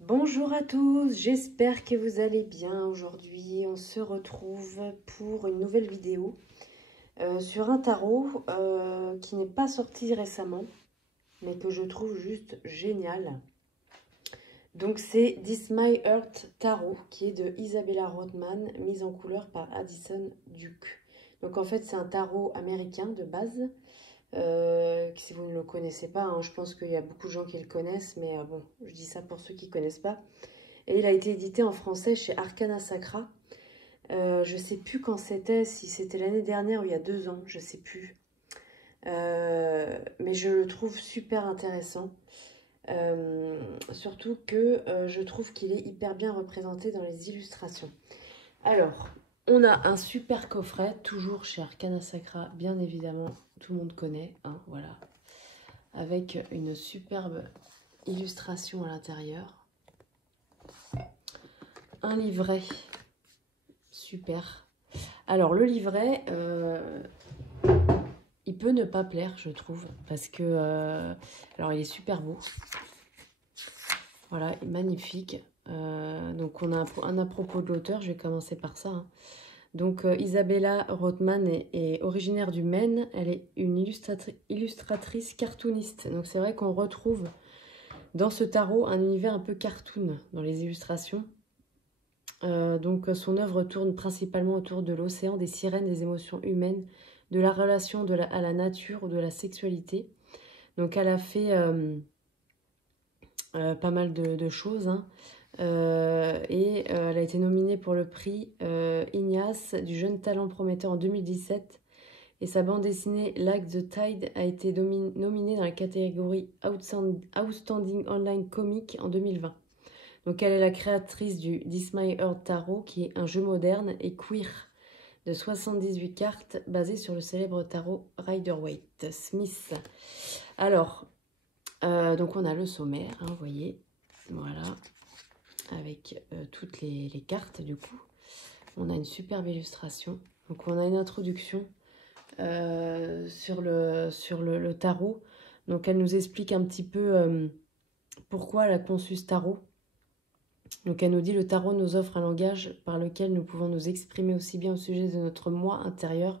Bonjour à tous, j'espère que vous allez bien. Aujourd'hui, on se retrouve pour une nouvelle vidéo sur un tarot qui n'est pas sorti récemment, mais que je trouve juste génial. Donc c'est This My Heart Tarot, qui est de Isabella Rothman, mise en couleur par Addison Duke. Donc en fait, c'est un tarot américain de base. Si vous ne le connaissez pas, hein, je pense qu'il y a beaucoup de gens qui le connaissent, mais bon, je dis ça pour ceux qui ne connaissent pas. Et il a été édité en français chez Arcana Sacra. Je ne sais plus quand c'était, si c'était l'année dernière ou il y a 2 ans, je ne sais plus. Mais je le trouve super intéressant. Surtout que je trouve qu'il est hyper bien représenté dans les illustrations. Alors, on a un super coffret, toujours chez Arcana Sacra, bien évidemment, tout le monde connaît, hein, voilà. Avec une superbe illustration à l'intérieur. Un livret, super. Alors, le livret, il peut ne pas plaire, je trouve, parce que... alors, il est super beau. Voilà, magnifique. Donc, on a un à propos de l'auteur, je vais commencer par ça. Hein. Donc, Isabella Rothman est originaire du Maine. Elle est une illustratrice cartooniste. Donc, c'est vrai qu'on retrouve dans ce tarot un univers un peu cartoon dans les illustrations. Donc, son œuvre tourne principalement autour de l'océan, des sirènes, des émotions humaines, de la relation à la nature ou de la sexualité. Donc, elle a fait pas mal de choses. Hein. Elle a été nominée pour le prix Ignace du jeune talent prometteur en 2017. Et sa bande dessinée Like the Tide a été nominée dans la catégorie Outstanding Online Comic en 2020. Donc elle est la créatrice du This My Heart Tarot, qui est un jeu moderne et queer de 78 cartes basé sur le célèbre tarot Rider-Waite-Smith. Alors, donc on a le sommaire, hein, vous voyez, voilà, avec toutes les cartes du coup. On a une superbe illustration. Donc on a une introduction sur le tarot. Donc elle nous explique un petit peu pourquoi elle a conçu ce tarot. Donc elle nous dit: le tarot nous offre un langage par lequel nous pouvons nous exprimer aussi bien au sujet de notre moi intérieur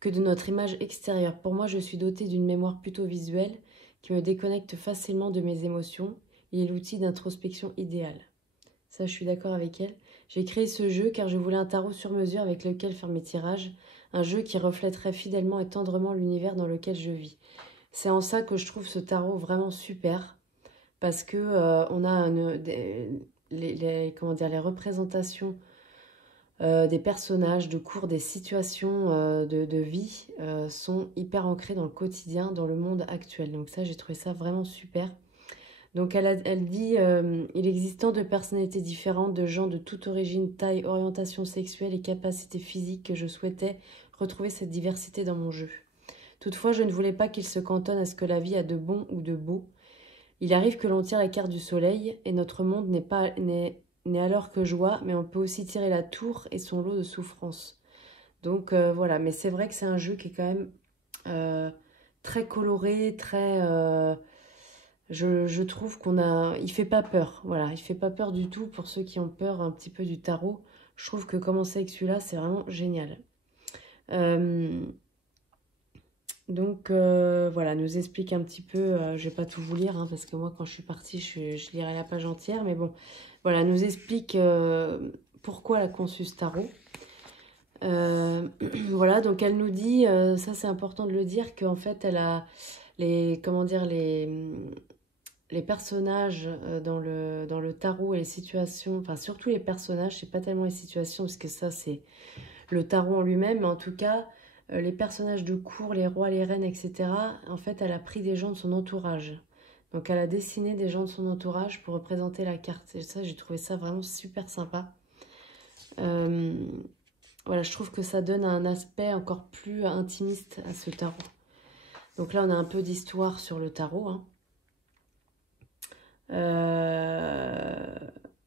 que de notre image extérieure. Pour moi, je suis dotée d'une mémoire plutôt visuelle qui me déconnecte facilement de mes émotions. Il est l'outil d'introspection idéal. Ça, je suis d'accord avec elle. J'ai créé ce jeu car je voulais un tarot sur mesure avec lequel faire mes tirages, un jeu qui reflèterait fidèlement et tendrement l'univers dans lequel je vis. C'est en ça que je trouve ce tarot vraiment super, parce que on a les représentations des personnages, de cours, des situations de vie sont hyper ancrées dans le quotidien, dans le monde actuel. Donc ça, j'ai trouvé ça vraiment super. Donc elle dit il existe tant de personnalités différentes, de gens de toute origine, taille, orientation sexuelle et capacité physique que je souhaitais retrouver cette diversité dans mon jeu. Toutefois, je ne voulais pas qu'il se cantonne à ce que la vie a de bon ou de beau. Il arrive que l'on tire la carte du soleil et notre monde n'est alors que joie, mais on peut aussi tirer la tour et son lot de souffrance. Donc voilà, mais c'est vrai que c'est un jeu qui est quand même très coloré, très... je trouve il fait pas peur, voilà, il fait pas peur du tout pour ceux qui ont peur un petit peu du tarot. Je trouve que commencer avec celui-là, c'est vraiment génial. Donc voilà, nous explique un petit peu, je vais pas tout vous lire, hein, parce que moi quand je suis partie, je lirai la page entière, mais bon, voilà, nous explique pourquoi elle a conçu ce tarot. Voilà, donc elle nous dit, ça c'est important de le dire, qu'en fait elle a les personnages dans le tarot et les situations, enfin surtout les personnages, c'est pas tellement les situations, parce que ça c'est le tarot en lui-même, mais en tout cas, les personnages de cour, les rois, les reines, etc., en fait, elle a pris des gens de son entourage. Donc, elle a dessiné des gens de son entourage pour représenter la carte. Et ça, j'ai trouvé ça vraiment super sympa. Voilà, je trouve que ça donne un aspect encore plus intimiste à ce tarot. Donc là, on a un peu d'histoire sur le tarot. Hein.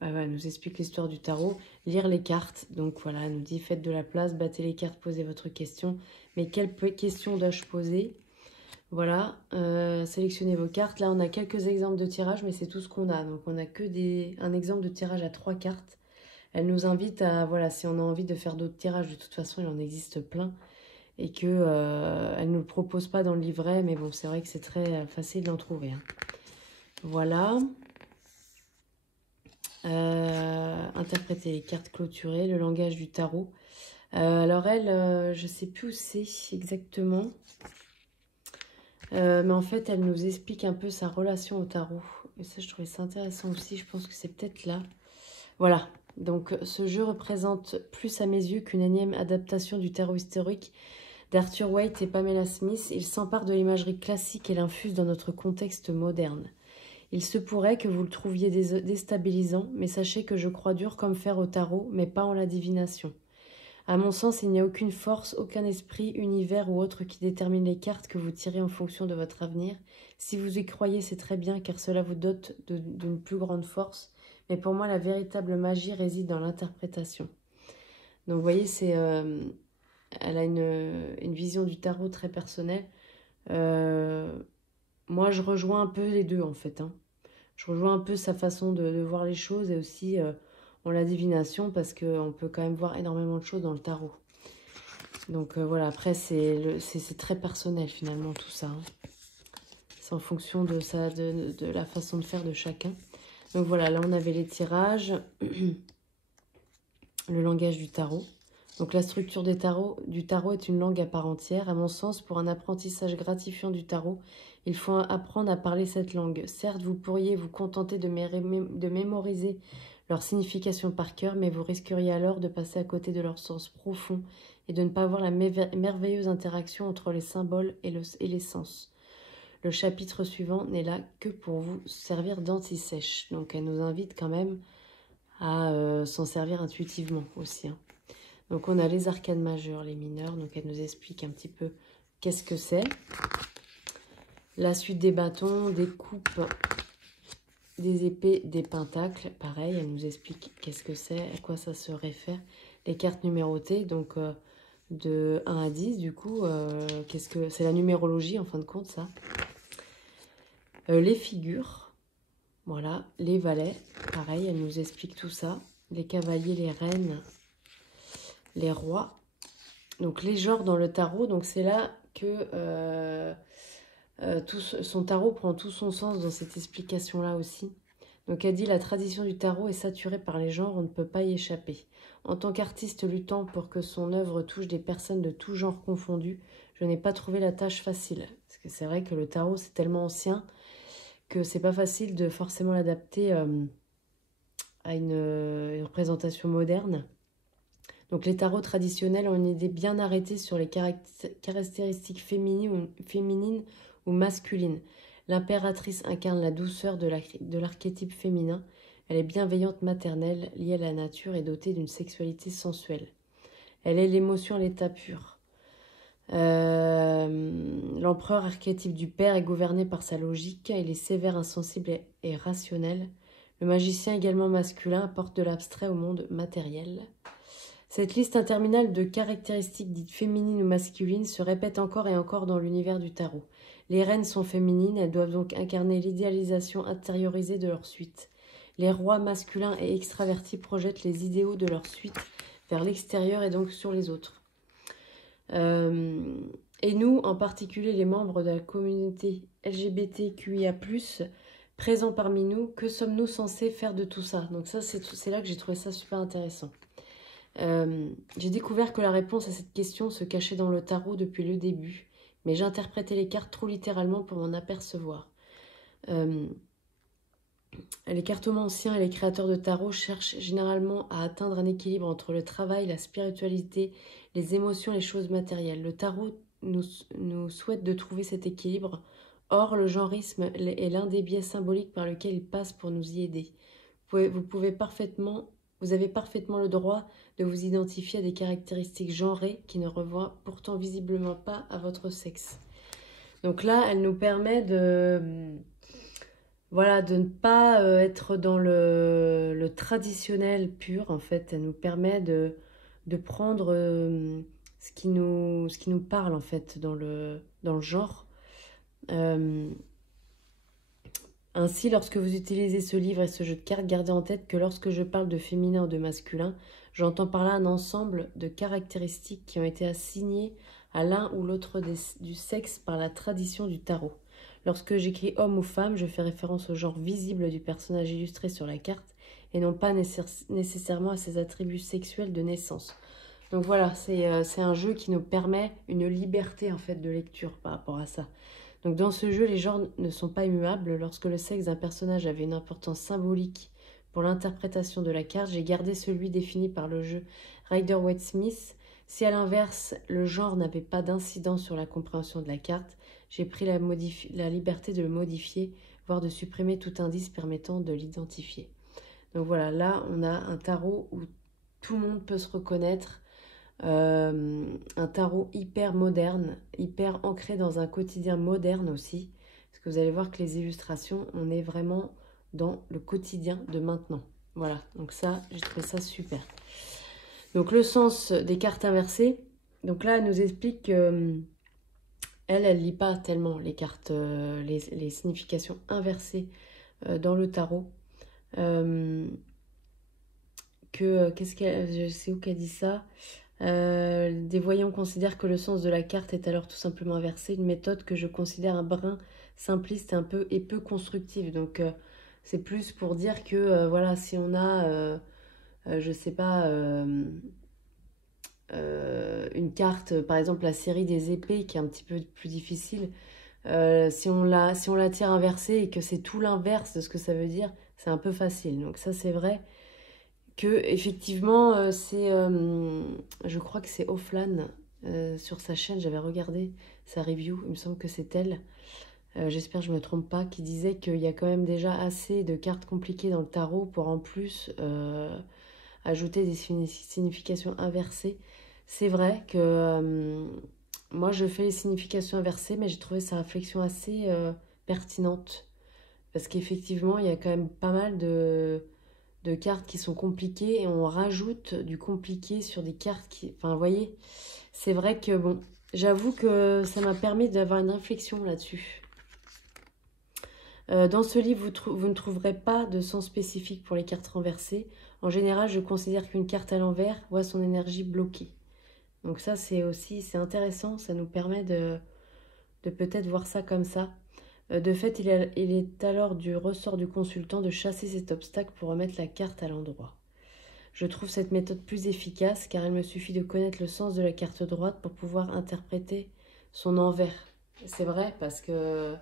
Elle nous explique l'histoire du tarot. Lire les cartes. Donc voilà, elle nous dit: faites de la place, battez les cartes, posez votre question. Mais quelle question dois-je poser? Voilà, sélectionnez vos cartes. Là, on a quelques exemples de tirage, mais c'est tout ce qu'on a. Donc, on n'a que un exemple de tirage à 3 cartes. Elle nous invite à, voilà, si on a envie de faire d'autres tirages, de toute façon, il en existe plein. Et que elle ne nous le propose pas dans le livret, mais bon, c'est vrai que c'est très facile d'en trouver. Hein. Voilà. Interpréter les cartes clôturées, le langage du tarot. Alors elle, je ne sais plus où c'est exactement. Mais en fait, elle nous explique un peu sa relation au tarot. Et ça, je trouvais ça intéressant aussi. Je pense que c'est peut-être là. Voilà. Donc, ce jeu représente plus à mes yeux qu'une énième adaptation du tarot historique d'Arthur Waite et Pamela Smith. Il s'empare de l'imagerie classique et l'infuse dans notre contexte moderne. Il se pourrait que vous le trouviez déstabilisant, mais sachez que je crois dur comme fer au tarot, mais pas en la divination. À mon sens, il n'y a aucune force, aucun esprit, univers ou autre qui détermine les cartes que vous tirez en fonction de votre avenir. Si vous y croyez, c'est très bien, car cela vous dote d'une plus grande force. Mais pour moi, la véritable magie réside dans l'interprétation. Donc, vous voyez, elle a une vision du tarot très personnelle. Moi, je rejoins un peu les deux, en fait. Hein. Je rejoins un peu sa façon de voir les choses et aussi en la divination parce qu'on peut quand même voir énormément de choses dans le tarot. Donc voilà, après, c'est très personnel finalement tout ça. Hein. C'est en fonction de la façon de faire de chacun. Donc voilà, là on avait les tirages, le langage du tarot. Donc la structure du tarot est une langue à part entière. À mon sens, pour un apprentissage gratifiant du tarot, il faut apprendre à parler cette langue. Certes, vous pourriez vous contenter de mémoriser leur signification par cœur, mais vous risqueriez alors de passer à côté de leur sens profond et de ne pas voir la merveilleuse interaction entre les symboles et les sens. Le chapitre suivant n'est là que pour vous servir d'anti-sèche. Donc elle nous invite quand même à s'en servir intuitivement aussi. Hein. Donc on a les arcanes majeures, les mineurs, donc elle nous explique un petit peu qu'est-ce que c'est. La suite des bâtons, des coupes, des épées, des pentacles, pareil, elle nous explique qu'est-ce que c'est, à quoi ça se réfère. Les cartes numérotées, donc de 1 à 10, du coup, c'est la numérologie en fin de compte, ça. Les figures, voilà, les valets, pareil, elle nous explique tout ça. Les cavaliers, les reines, les rois. Donc les genres dans le tarot, donc c'est là que son tarot prend tout son sens dans cette explication-là aussi. Donc elle dit la tradition du tarot est saturée par les genres, on ne peut pas y échapper. En tant qu'artiste luttant pour que son œuvre touche des personnes de tout genre confondus, je n'ai pas trouvé la tâche facile. Parce que c'est vrai que le tarot c'est tellement ancien que c'est pas facile de forcément l'adapter à une représentation moderne. Donc les tarots traditionnels ont une idée bien arrêtée sur les caractéristiques féminines ou masculines. L'impératrice incarne la douceur de l'archétype féminin. Elle est bienveillante maternelle, liée à la nature et dotée d'une sexualité sensuelle. Elle est l'émotion à l'état pur. L'empereur archétype du père est gouverné par sa logique. Il est sévère, insensible et rationnel. Le magicien également masculin apporte de l'abstrait au monde matériel. Cette liste interminable de caractéristiques dites féminines ou masculines se répète encore et encore dans l'univers du tarot. Les reines sont féminines, elles doivent donc incarner l'idéalisation intériorisée de leur suite. Les rois masculins et extravertis projettent les idéaux de leur suite vers l'extérieur et donc sur les autres. Et nous, en particulier les membres de la communauté LGBTQIA+, présents parmi nous, que sommes-nous censés faire de tout ça? Donc ça, c'est là que j'ai trouvé ça super intéressant. J'ai découvert que la réponse à cette question se cachait dans le tarot depuis le début, mais j'interprétais les cartes trop littéralement pour m'en apercevoir. Les cartomanciens et les créateurs de tarot cherchent généralement à atteindre un équilibre entre le travail, la spiritualité, les émotions et les choses matérielles. Le tarot nous souhaite de trouver cet équilibre. Or, le genrisme est l'un des biais symboliques par lequel il passe pour nous y aider. Vous avez parfaitement le droit de vous identifier à des caractéristiques genrées qui ne renvoient pourtant visiblement pas à votre sexe. Donc là, elle nous permet de ne pas être dans le traditionnel pur. En fait, elle nous permet de prendre ce qui nous parle en fait dans le genre Euh, Ainsi, lorsque vous utilisez ce livre et ce jeu de cartes, gardez en tête que lorsque je parle de féminin ou de masculin, j'entends par là un ensemble de caractéristiques qui ont été assignées à l'un ou l'autre du sexe par la tradition du tarot. Lorsque j'écris homme ou femme, je fais référence au genre visible du personnage illustré sur la carte et non pas nécessairement à ses attributs sexuels de naissance. Donc voilà, c'est un jeu qui nous permet une liberté en fait de lecture par rapport à ça. Donc dans ce jeu, les genres ne sont pas immuables. Lorsque le sexe d'un personnage avait une importance symbolique pour l'interprétation de la carte, j'ai gardé celui défini par le jeu Rider-Waite-Smith. Si à l'inverse, le genre n'avait pas d'incidence sur la compréhension de la carte, j'ai pris la liberté de le modifier, voire de supprimer tout indice permettant de l'identifier. Donc voilà, là on a un tarot où tout le monde peut se reconnaître. Un tarot hyper moderne, hyper ancré dans un quotidien moderne aussi. Parce que vous allez voir que les illustrations, on est vraiment dans le quotidien de maintenant. Voilà, donc ça, j'ai trouvé ça super. Donc le sens des cartes inversées. Donc là, elle nous explique que elle lit pas tellement les cartes, les significations inversées dans le tarot. Qu'est-ce qu'elle, je sais où qu'elle dit ça. Des voyants considèrent que le sens de la carte est alors tout simplement inversé, une méthode que je considère un brin simpliste et peu constructive. Donc c'est plus pour dire que voilà, si on a, je sais pas, une carte, par exemple la série des épées qui est un petit peu plus difficile, si on la tire inversée et que c'est tout l'inverse de ce que ça veut dire, c'est un peu facile. Donc ça c'est vrai que effectivement je crois que c'est Offlan sur sa chaîne, j'avais regardé sa review, il me semble que c'est elle, j'espère que je me trompe pas, qui disait qu'il y a quand même déjà assez de cartes compliquées dans le tarot pour en plus ajouter des significations inversées. C'est vrai que moi je fais les significations inversées, mais j'ai trouvé sa réflexion assez pertinente, parce qu'effectivement il y a quand même pas mal de cartes qui sont compliquées et on rajoute du compliqué sur des cartes qui... Enfin, vous voyez, c'est vrai que, bon, j'avoue que ça m'a permis d'avoir une réflexion là-dessus. Dans ce livre, vous ne trouverez pas de sens spécifique pour les cartes renversées. En général, je considère qu'une carte à l'envers voit son énergie bloquée. Donc ça, c'est intéressant, ça nous permet de peut-être voir ça comme ça. De fait, il est alors du ressort du consultant de chasser cet obstacle pour remettre la carte à l'endroit. Je trouve cette méthode plus efficace car il me suffit de connaître le sens de la carte droite pour pouvoir interpréter son envers. C'est vrai parce que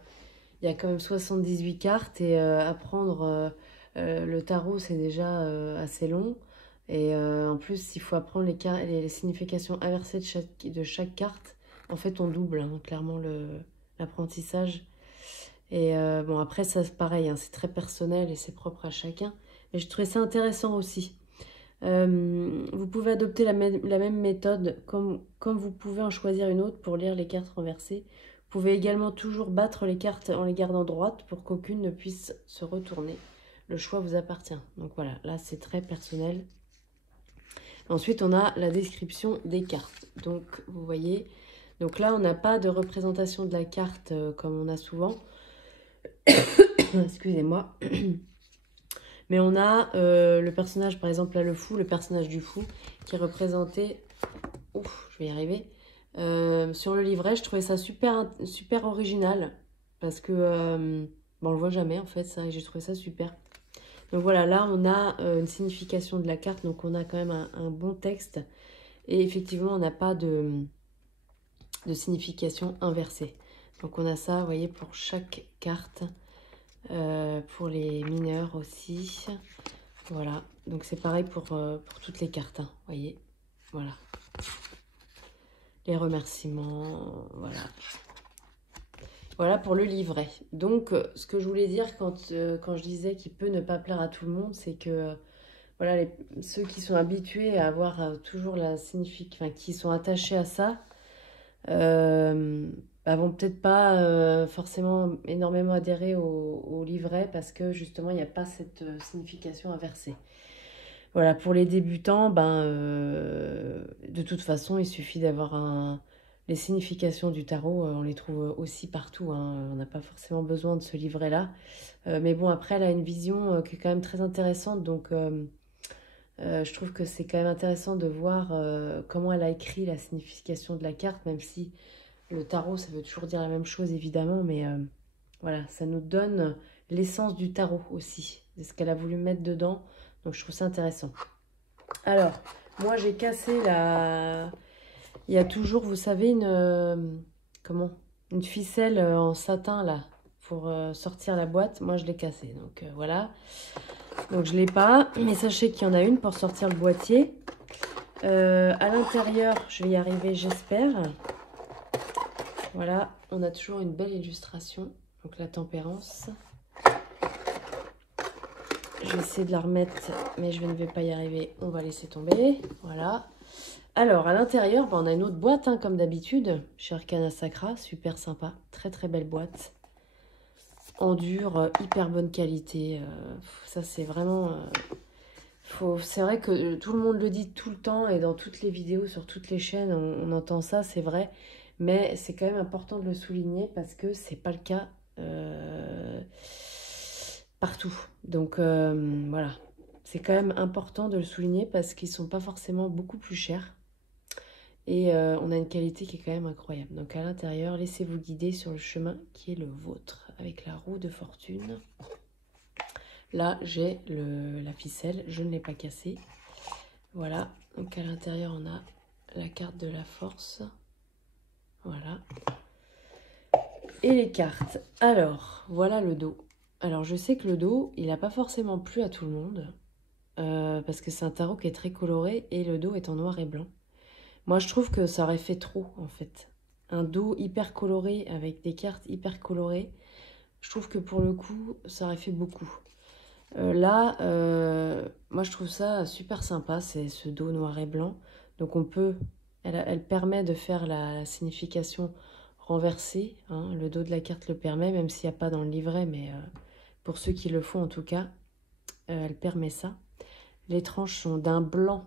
il y a quand même 78 cartes et apprendre le tarot c'est déjà assez long. Et en plus, il faut apprendre les significations inversées de chaque carte. En fait, on double clairement l'apprentissage. Et bon, après, ça c'est pareil, hein, c'est très personnel et c'est propre à chacun. Mais je trouvais ça intéressant aussi. Vous pouvez adopter la même méthode comme vous pouvez en choisir une autre pour lire les cartes renversées. Vous pouvez également toujours battre les cartes en les gardant droites pour qu'aucune ne puisse se retourner. Le choix vous appartient. Donc voilà, là c'est très personnel. Ensuite, on a la description des cartes. Donc vous voyez, donc là on n'a pas de représentation de la carte comme on a souvent. Excusez-moi. Mais on a le personnage, par exemple là le fou, le personnage du fou, qui est représenté, ouf, je vais y arriver, sur le livret. Je trouvais ça super, super original, parce que, bon, on le voit jamais en fait, ça, et j'ai trouvé ça super. Donc voilà, là on a une signification de la carte, donc on a quand même un bon texte, et effectivement on n'a pas de signification inversée. Donc on a ça, vous voyez, pour chaque carte. Pour les mineurs aussi. Voilà, donc c'est pareil pour toutes les cartes, hein, voyez. Voilà. Les remerciements, voilà. Voilà pour le livret. Donc, ce que je voulais dire quand je disais qu'il peut ne pas plaire à tout le monde, c'est que voilà, ceux qui sont habitués à avoir toujours la signification, enfin, qui sont attachés à ça, vont peut-être pas forcément énormément adhérer au livret parce que justement il n'y a pas cette signification inversée. Voilà, pour les débutants, de toute façon il suffit d'avoir les significations du tarot, on les trouve aussi partout, hein. On n'a pas forcément besoin de ce livret-là. Mais bon, après, elle a une vision qui est quand même très intéressante. Donc, je trouve que c'est quand même intéressant de voir comment elle a écrit la signification de la carte, même si le tarot, ça veut toujours dire la même chose, évidemment. Mais voilà, ça nous donne l'essence du tarot aussi, de ce qu'elle a voulu mettre dedans. Donc, je trouve ça intéressant. Alors, moi, j'ai cassé la... Il y a toujours, vous savez, comment? Une ficelle en satin, là, pour sortir la boîte. Moi, je l'ai cassée, donc voilà. Donc, je ne l'ai pas, mais sachez qu'il y en a une pour sortir le boîtier. À l'intérieur, je vais y arriver, j'espère. Voilà, on a toujours une belle illustration. Donc, la tempérance. Je vais essayer de la remettre, mais je ne vais pas y arriver. On va laisser tomber. Voilà. Alors, à l'intérieur, on a une autre boîte, hein, comme d'habitude, chez Arcana Sacra, super sympa, très très belle boîte, en dur, hyper bonne qualité, ça c'est vraiment, c'est vrai que tout le monde le dit tout le temps, et dans toutes les vidéos, sur toutes les chaînes, on entend ça, c'est vrai, mais c'est quand même important de le souligner, parce que c'est pas le cas partout, donc voilà, c'est quand même important de le souligner, parce qu'ils sont pas forcément beaucoup plus chers. Et on a une qualité qui est quand même incroyable. Donc à l'intérieur, laissez-vous guider sur le chemin qui est le vôtre. Avec la roue de fortune. Là, j'ai la ficelle. Je ne l'ai pas cassée. Voilà. Donc à l'intérieur, on a la carte de la force. Voilà. Et les cartes. Alors, voilà le dos. Alors, je sais que le dos, il n'a pas forcément plu à tout le monde. Parce que c'est un tarot qui est très coloré. Et le dos est en noir et blanc. Moi, je trouve que ça aurait fait trop, en fait. Un dos hyper coloré avec des cartes hyper colorées. Je trouve que pour le coup, ça aurait fait beaucoup. Là, moi, je trouve ça super sympa, c'est ce dos noir et blanc. Donc, on peut... Elle permet de faire la signification renversée. Hein. Le dos de la carte le permet, même s'il n'y a pas dans le livret. Mais pour ceux qui le font, en tout cas, elle permet ça. Les tranches sont d'un blanc,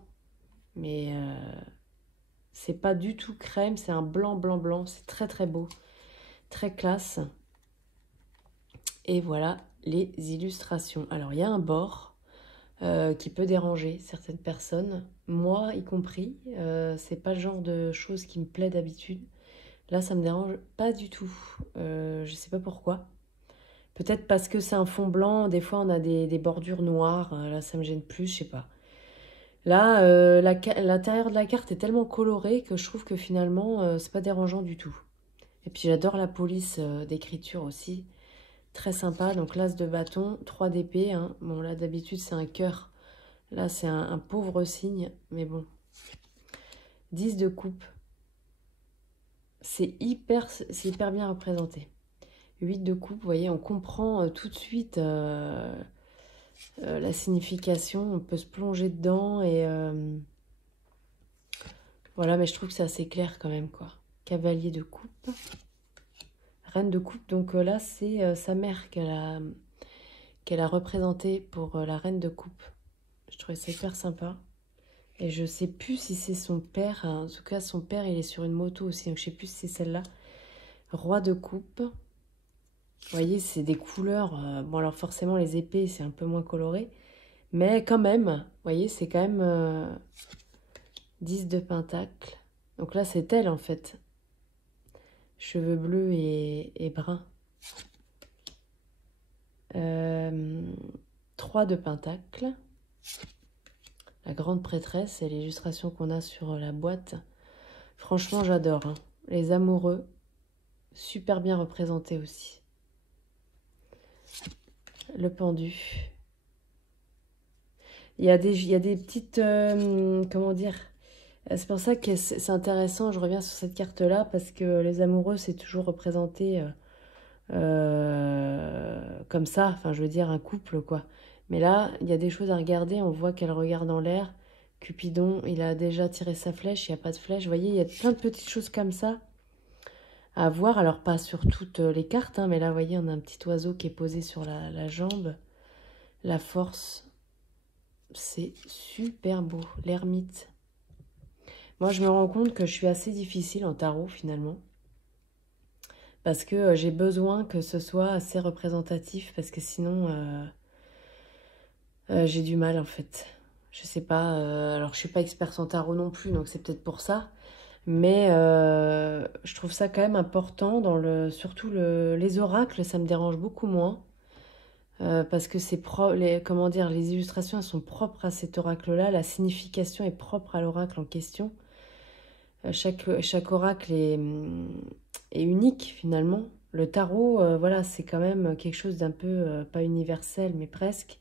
mais... c'est pas du tout crème, c'est un blanc, blanc, blanc. C'est très, très beau. Très classe. Et voilà les illustrations. Alors, il y a un bord qui peut déranger certaines personnes. Moi, y compris. C'est pas le genre de choses qui me plaît d'habitude. Là, ça me dérange pas du tout. Je sais pas pourquoi. Peut-être parce que c'est un fond blanc. Des fois, on a des bordures noires. Là, ça me gêne plus, je sais pas. Là, l'intérieur de la carte est tellement coloré que je trouve que finalement, c'est pas dérangeant du tout. Et puis j'adore la police d'écriture aussi. Très sympa. Donc l'as de bâton, 3 d'épée. Hein. Bon, là, d'habitude, c'est un cœur. Là, c'est un pauvre signe. Mais bon. 10 de coupe. C'est hyper bien représenté. 8 de coupe, vous voyez, on comprend tout de suite... la signification, on peut se plonger dedans et voilà, mais je trouve que c'est assez clair quand même, quoi. Cavalier de coupe, reine de coupe, donc là c'est sa mère qu'elle a représentée pour la reine de coupe. Je trouvais ça hyper sympa. Et je sais plus si c'est son père, en tout cas son père il est sur une moto aussi, donc je sais plus si c'est celle-là. Roi de coupe. Vous voyez, c'est des couleurs, bon alors forcément les épées c'est un peu moins coloré, mais quand même, vous voyez, c'est quand même 10 de pentacle. Donc là, c'est elle, en fait. Cheveux bleus et bruns. 3 de pentacle. La grande prêtresse et l'illustration qu'on a sur la boîte. Franchement, j'adore. Hein. Les amoureux, super bien représentés aussi. Le pendu. Il y a des petites... comment dire? C'est pour ça que c'est intéressant, je reviens sur cette carte-là, parce que les amoureux, c'est toujours représenté comme ça, enfin je veux dire un couple, quoi. Mais là, il y a des choses à regarder, on voit qu'elle regarde en l'air. Cupidon, il a déjà tiré sa flèche, il n'y a pas de flèche. Vous voyez, il y a plein de petites choses comme ça à voir. Alors pas sur toutes les cartes, hein, mais là, vous voyez, on a un petit oiseau qui est posé sur la jambe. La force, c'est super beau. L'ermite. Moi, je me rends compte que je suis assez difficile en tarot, finalement. Parce que j'ai besoin que ce soit assez représentatif, parce que sinon, j'ai du mal, en fait. Je sais pas, alors je suis pas experte en tarot non plus, donc c'est peut-être pour ça. Mais je trouve ça quand même important, surtout les oracles, ça me dérange beaucoup moins. Parce que comment dire, les illustrations, elles sont propres à cet oracle-là, la signification est propre à l'oracle en question. Chaque oracle est unique finalement. Le tarot, voilà, c'est quand même quelque chose d'un peu, pas universel, mais presque.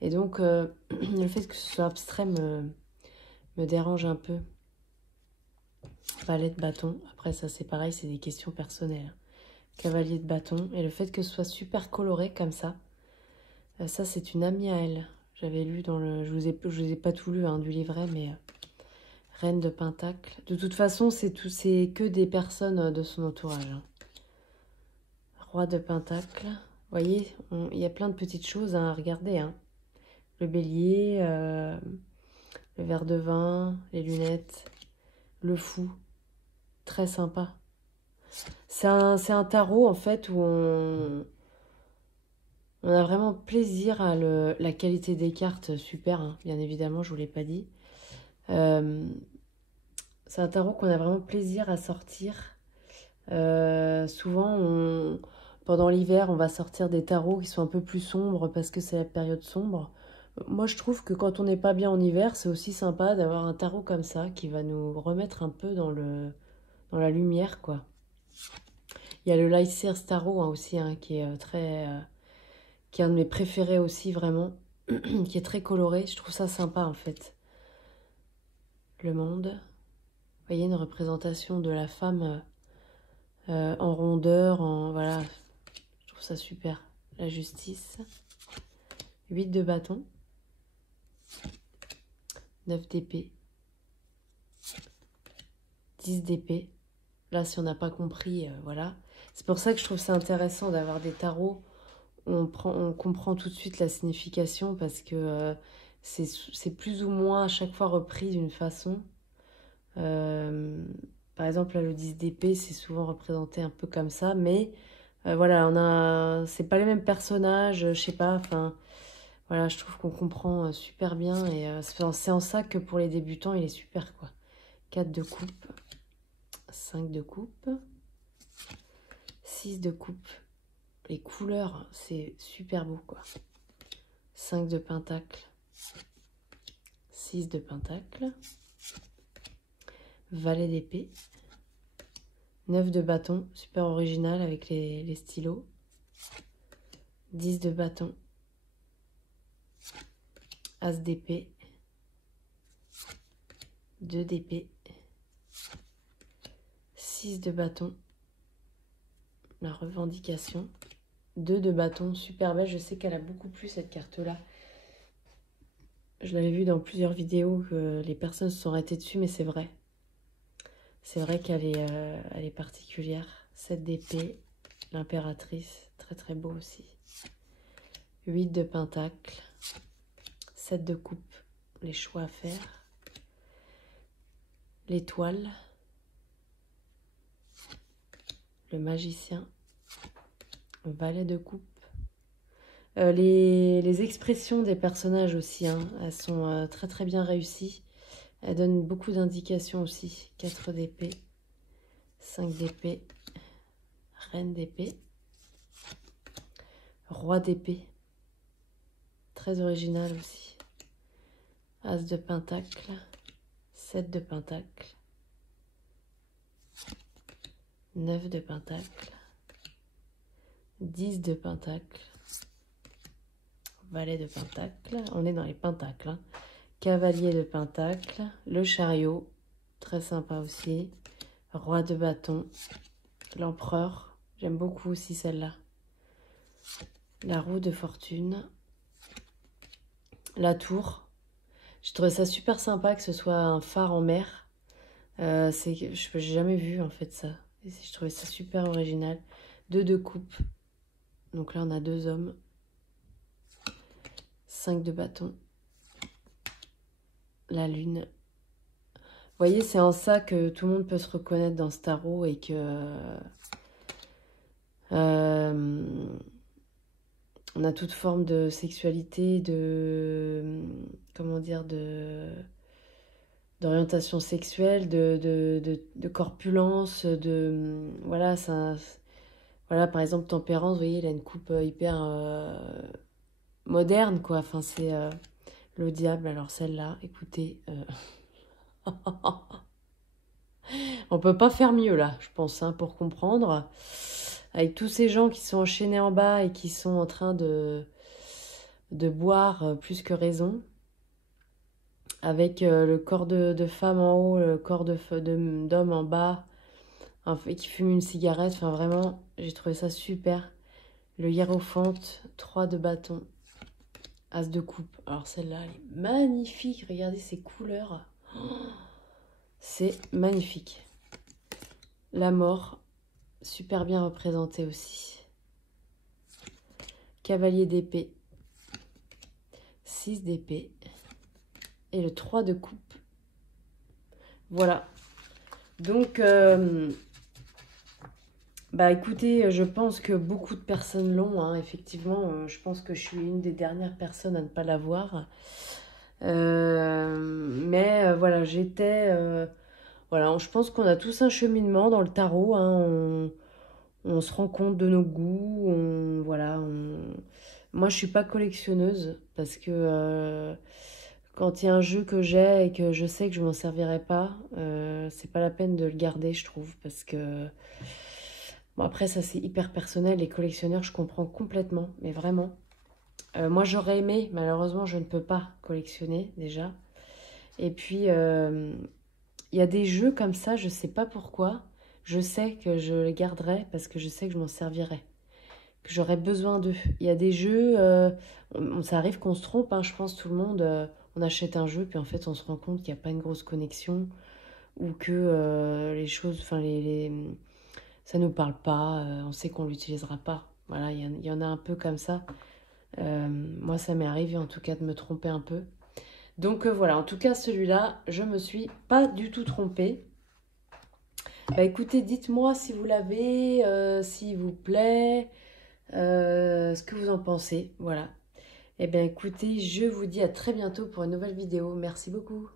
Et donc, le fait que ce soit abstrait me dérange un peu. Valet de bâton, après ça c'est pareil, c'est des questions personnelles. Cavalier de bâton, et le fait que ce soit super coloré comme ça c'est une amie à elle. J'avais lu dans le... Je vous ai pas tout lu hein, du livret, mais Reine de Pentacle. De toute façon, c'est que des personnes de son entourage. Hein. Roi de Pentacle. Vous voyez, il y a plein de petites choses à regarder. Hein. Le bélier, le verre de vin, les lunettes, le fou. Très sympa. C'est un tarot, en fait, où on a vraiment plaisir à la qualité des cartes, super, hein, bien évidemment, je ne vous l'ai pas dit. C'est un tarot qu'on a vraiment plaisir à sortir. Souvent, pendant l'hiver, on va sortir des tarots qui sont un peu plus sombres parce que c'est la période sombre. Moi, je trouve que quand on n'est pas bien en hiver, c'est aussi sympa d'avoir un tarot comme ça qui va nous remettre un peu dans la lumière, quoi. Il y a le Lycers Tarot hein, aussi, hein, qui est qui est un de mes préférés aussi, vraiment, qui est très coloré. Je trouve ça sympa, en fait. Le Monde. Vous voyez, une représentation de la femme en rondeur, voilà. Je trouve ça super. La Justice. 8 de bâton. 9 d'épée. 10 d'épée. Là, si on n'a pas compris, voilà. C'est pour ça que je trouve ça intéressant d'avoir des tarots où on comprend tout de suite la signification parce que c'est plus ou moins à chaque fois repris d'une façon. Par exemple, là, le 10 d'épée, c'est souvent représenté un peu comme ça, mais voilà, c'est pas les mêmes personnages, je sais pas, enfin, voilà, je trouve qu'on comprend super bien et c'est en ça que pour les débutants, il est super, quoi. 4 de coupe, 5 de coupe, 6 de coupe. Les couleurs, c'est super beau, quoi. 5 de pentacle, 6 de pentacle, valet d'épée, 9 de bâton, super original avec les stylos, 10 de bâton, as d'épée, 2 d'épée, 6 de bâton, la revendication, 2 de bâton, super belle, je sais qu'elle a beaucoup plu cette carte-là. Je l'avais vue dans plusieurs vidéos que les personnes se sont arrêtées dessus, mais c'est vrai. C'est vrai elle est particulière. 7 d'épée, l'impératrice, très très beau aussi. 8 de pentacle, 7 de coupe, les choix à faire. L'étoile, le magicien, valet de coupe. Les expressions des personnages aussi, hein, elles sont très très bien réussies. Elles donnent beaucoup d'indications aussi. 4 d'épée, 5 d'épée, reine d'épée, roi d'épée. Très original aussi. As de pentacle, 7 de pentacle, 9 de pentacle, 10 de pentacle, valet de pentacle, on est dans les pentacles, hein. Cavalier de pentacle, le chariot, très sympa aussi, roi de bâton, l'empereur, j'aime beaucoup aussi celle-là, la roue de fortune, la tour, je trouvais ça super sympa que ce soit un phare en mer, j'ai jamais vu en fait ça, et je trouvais ça super original, 2 de coupe, donc là on a 2 hommes, 5 de bâton, la lune, voyez, c'est en ça que tout le monde peut se reconnaître dans ce tarot et que on a toute forme de sexualité, comment dire, d'orientation sexuelle, de corpulence, voilà, ça, voilà, par exemple, Tempérance, vous voyez, il a une coupe hyper moderne, quoi. Enfin, c'est le diable. Alors celle-là, écoutez, on peut pas faire mieux là, je pense, hein, pour comprendre. Avec tous ces gens qui sont enchaînés en bas et qui sont en train de boire plus que raison. Avec le corps de femme en haut, le corps d'homme en bas, et qui fume une cigarette. Enfin, vraiment, j'ai trouvé ça super. Le hiérophante, 3 de bâton, as de coupe. Alors celle-là, elle est magnifique. Regardez ces couleurs. Oh, c'est magnifique. La mort, super bien représentée aussi. Cavalier d'épée, 6 d'épée. Et le 3 de coupe. Voilà. Donc, bah écoutez, je pense que beaucoup de personnes l'ont, hein, effectivement. Je pense que je suis une des dernières personnes à ne pas l'avoir. Mais voilà, voilà, je pense qu'on a tous un cheminement dans le tarot, hein, on se rend compte de nos goûts, voilà. Moi, je suis pas collectionneuse parce que quand il y a un jeu que j'ai et que je sais que je m'en servirai pas, c'est pas la peine de le garder, je trouve, parce que bon, après ça c'est hyper personnel. Les collectionneurs, je comprends complètement, mais vraiment. Moi, j'aurais aimé, malheureusement, je ne peux pas collectionner déjà. Et puis, il y a des jeux comme ça, je sais pas pourquoi. Je sais que je les garderai parce que je sais que je m'en servirai, que j'aurais besoin d'eux. Il y a des jeux, ça arrive qu'on se trompe, hein, je pense tout le monde, on achète un jeu, puis en fait on se rend compte qu'il n'y a pas une grosse connexion, ou que les choses, enfin ça nous parle pas, on sait qu'on l'utilisera pas. Voilà, il y en a un peu comme ça. Moi ça m'est arrivé en tout cas de me tromper un peu. Donc voilà, en tout cas celui-là, je me suis pas du tout trompée. Bah écoutez, dites-moi si vous l'avez, s'il vous plaît, ce que vous en pensez. Voilà. Eh bien écoutez, je vous dis à très bientôt pour une nouvelle vidéo. Merci beaucoup.